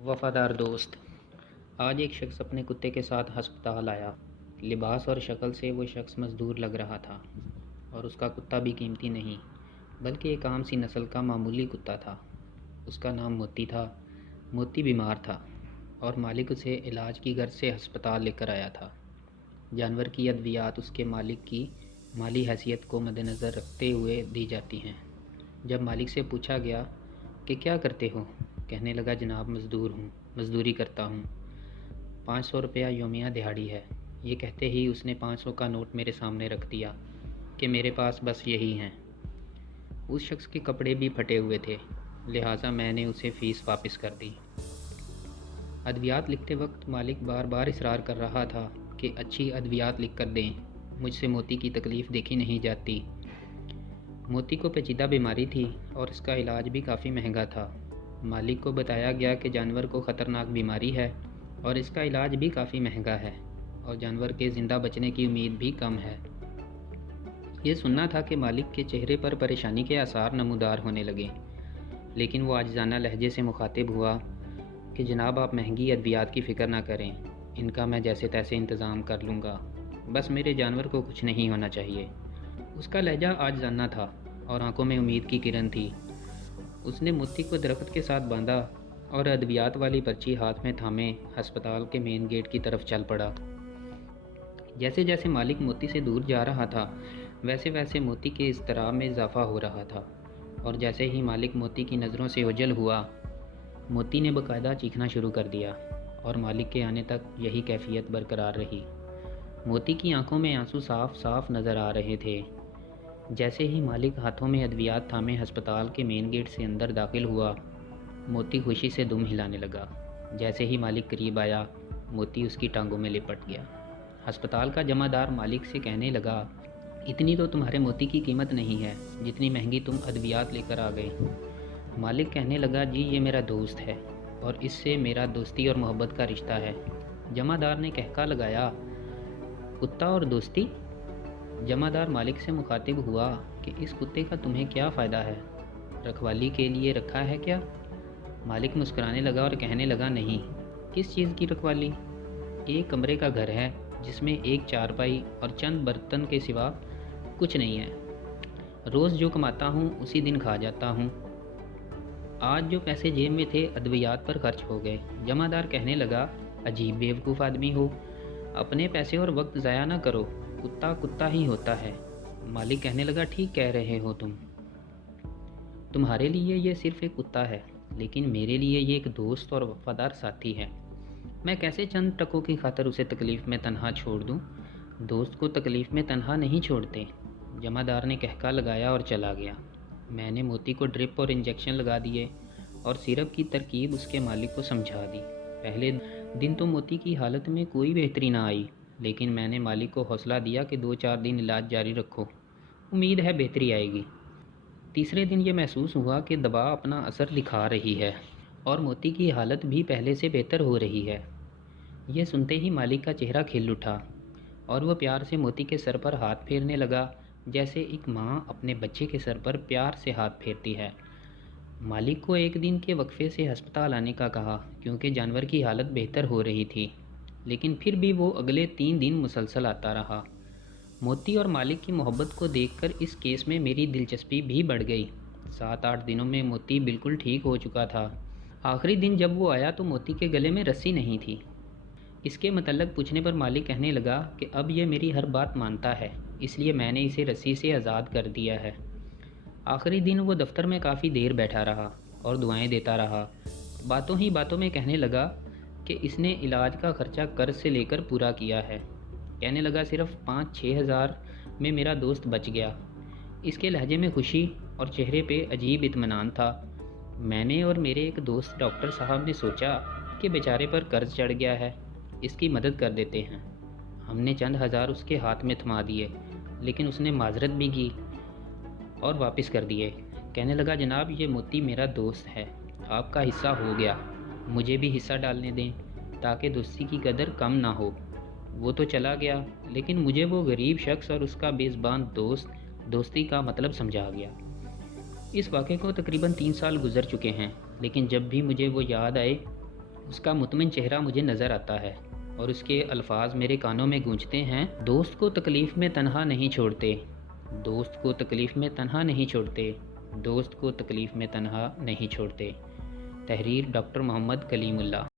वफादार दोस्त। आज एक शख्स अपने कुत्ते के साथ हस्पताल आया। लिबास और शक्ल से वो शख्स मज़दूर लग रहा था और उसका कुत्ता भी कीमती नहीं बल्कि एक आम सी नस्ल का मामूली कुत्ता था। उसका नाम मोती था। मोती बीमार था और मालिक उसे इलाज की गर्ज से हस्पताल लेकर आया था। जानवर की अद्वियात उसके मालिक की माली हैसियत को मद्देनज़र रखते हुए दी जाती हैं। जब मालिक से पूछा गया कि क्या करते हो, कहने लगा, जनाब मज़दूर हूँ, मज़दूरी करता हूँ। 500 रुपया योमिया दिहाड़ी है। ये कहते ही उसने 500 का नोट मेरे सामने रख दिया कि मेरे पास बस यही हैं। उस शख्स के कपड़े भी फटे हुए थे, लिहाजा मैंने उसे फ़ीस वापस कर दी। अद्वियात लिखते वक्त मालिक बार बार इसरार कर रहा था कि अच्छी अद्वियात लिख कर दें। मुझसे मोती की तकलीफ़ देखी नहीं जाती। मोती को पेचीदा बीमारी थी और इसका इलाज भी काफ़ी महंगा था। मालिक को बताया गया कि जानवर को ख़तरनाक बीमारी है और इसका इलाज भी काफ़ी महंगा है और जानवर के ज़िंदा बचने की उम्मीद भी कम है। ये सुनना था कि मालिक के चेहरे पर परेशानी के आसार नमूदार होने लगे, लेकिन वो आजिज़ाना लहजे से मुखातिब हुआ कि जनाब आप महंगी अद्वियात की फ़िक्र ना करें, इनका मैं जैसे तैसे इंतज़ाम कर लूँगा, बस मेरे जानवर को कुछ नहीं होना चाहिए। उसका लहजा आजिज़ाना था और आंखों में उम्मीद की किरण थी। उसने मोती को दरख्त के साथ बांधा और अद्वियात वाली पर्ची हाथ में थामे हस्पताल के मेन गेट की तरफ चल पड़ा। जैसे जैसे मालिक मोती से दूर जा रहा था वैसे वैसे मोती के इज़्तिराब में इजाफा हो रहा था और जैसे ही मालिक मोती की नज़रों से ओझल हुआ, मोती ने बाकायदा चीखना शुरू कर दिया और मालिक के आने तक यही कैफियत बरकरार रही। मोती की आंखों में आंसू साफ साफ नज़र आ रहे थे। जैसे ही मालिक हाथों में अद्वियात थामे हस्पताल के मेन गेट से अंदर दाखिल हुआ, मोती खुशी से दुम हिलाने लगा। जैसे ही मालिक करीब आया, मोती उसकी टांगों में लिपट गया। हस्पताल का जमादार मालिक से कहने लगा, इतनी तो तुम्हारे मोती की कीमत नहीं है जितनी महंगी तुम अद्वियात लेकर आ गए। मालिक कहने लगा, जी ये मेरा दोस्त है और इससे मेरा दोस्ती और मोहब्बत का रिश्ता है। जमादार ने कहका लगाया, कुत्ता और दोस्ती? जमादार मालिक से मुखातिब हुआ कि इस कुत्ते का तुम्हें क्या फ़ायदा है, रखवाली के लिए रखा है क्या? मालिक मुस्कुराने लगा और कहने लगा, नहीं। किस चीज़ की रखवाली? एक कमरे का घर है जिसमें एक चारपाई और चंद बर्तन के सिवा कुछ नहीं है। रोज़ जो कमाता हूँ उसी दिन खा जाता हूँ। आज जो पैसे जेब में थे अद्वियात पर खर्च हो गए। जमादार कहने लगा, अजीब बेवकूफ़ आदमी हो, अपने पैसे और वक्त ज़ाया ना करो, कुत्ता कुत्ता ही होता है। मालिक कहने लगा, ठीक कह रहे हो तुम्हारे लिए ये सिर्फ़ एक कुत्ता है, लेकिन मेरे लिए ये एक दोस्त और वफादार साथी है। मैं कैसे चंद टकों की खातर उसे तकलीफ़ में तन्हा छोड़ दूँ? दोस्त को तकलीफ़ में तन्हा नहीं छोड़ते। जमादार ने कहका लगाया और चला गया। मैंने मोती को ड्रिप और इंजेक्शन लगा दिए और सिरप की तरकीब उसके मालिक को समझा दी। पहले दिन तो मोती की हालत में कोई बेहतरी ना आई, लेकिन मैंने मालिक को हौसला दिया कि 2-4 दिन इलाज जारी रखो, उम्मीद है बेहतरी आएगी। तीसरे दिन ये महसूस हुआ कि दवा अपना असर दिखा रही है और मोती की हालत भी पहले से बेहतर हो रही है। यह सुनते ही मालिक का चेहरा खिल उठा और वह प्यार से मोती के सर पर हाथ फेरने लगा, जैसे एक माँ अपने बच्चे के सर पर प्यार से हाथ फेरती है। मालिक को एक दिन के वक्फे से हस्पताल आने का कहा क्योंकि जानवर की हालत बेहतर हो रही थी, लेकिन फिर भी वो अगले 3 दिन मुसलसल आता रहा। मोती और मालिक की मोहब्बत को देखकर इस केस में मेरी दिलचस्पी भी बढ़ गई। 7-8 दिनों में मोती बिल्कुल ठीक हो चुका था। आखिरी दिन जब वो आया तो मोती के गले में रस्सी नहीं थी। इसके मतलब पूछने पर मालिक कहने लगा कि अब ये मेरी हर बात मानता है, इसलिए मैंने इसे रस्सी से आज़ाद कर दिया है। आखिरी दिन वो दफ्तर में काफ़ी देर बैठा रहा और दुआएं देता रहा। बातों ही बातों में कहने लगा कि इसने इलाज का खर्चा कर्ज से लेकर पूरा किया है। कहने लगा, सिर्फ 5-6 हज़ार में मेरा दोस्त बच गया। इसके लहजे में खुशी और चेहरे पे अजीब इत्मीनान था। मैंने और मेरे एक दोस्त डॉक्टर साहब ने सोचा कि बेचारे पर कर्ज चढ़ गया है, इसकी मदद कर देते हैं। हमने चंद हज़ार उसके हाथ में थमा दिए, लेकिन उसने माजरत भी की और वापस कर दिए। कहने लगा, जनाब ये मोती मेरा दोस्त है, आपका हिस्सा हो गया, मुझे भी हिस्सा डालने दें ताकि दोस्ती की कदर कम ना हो। वो तो चला गया, लेकिन मुझे वो गरीब शख्स और उसका बेज़बान दोस्त दोस्ती का मतलब समझा गया। इस वाक़े को तकरीबन 3 साल गुजर चुके हैं, लेकिन जब भी मुझे वो याद आए اس کا مطمئن چہرہ مجھے نظر آتا ہے اور اس کے الفاظ میرے کانوں میں گونجتے ہیں، دوست کو تکلیف میں تنہا نہیں چھوڑتے، دوست کو تکلیف میں تنہا نہیں چھوڑتے، دوست کو تکلیف میں تنہا نہیں چھوڑتے۔ تحریر ڈاکٹر محمد کلیم اللہ۔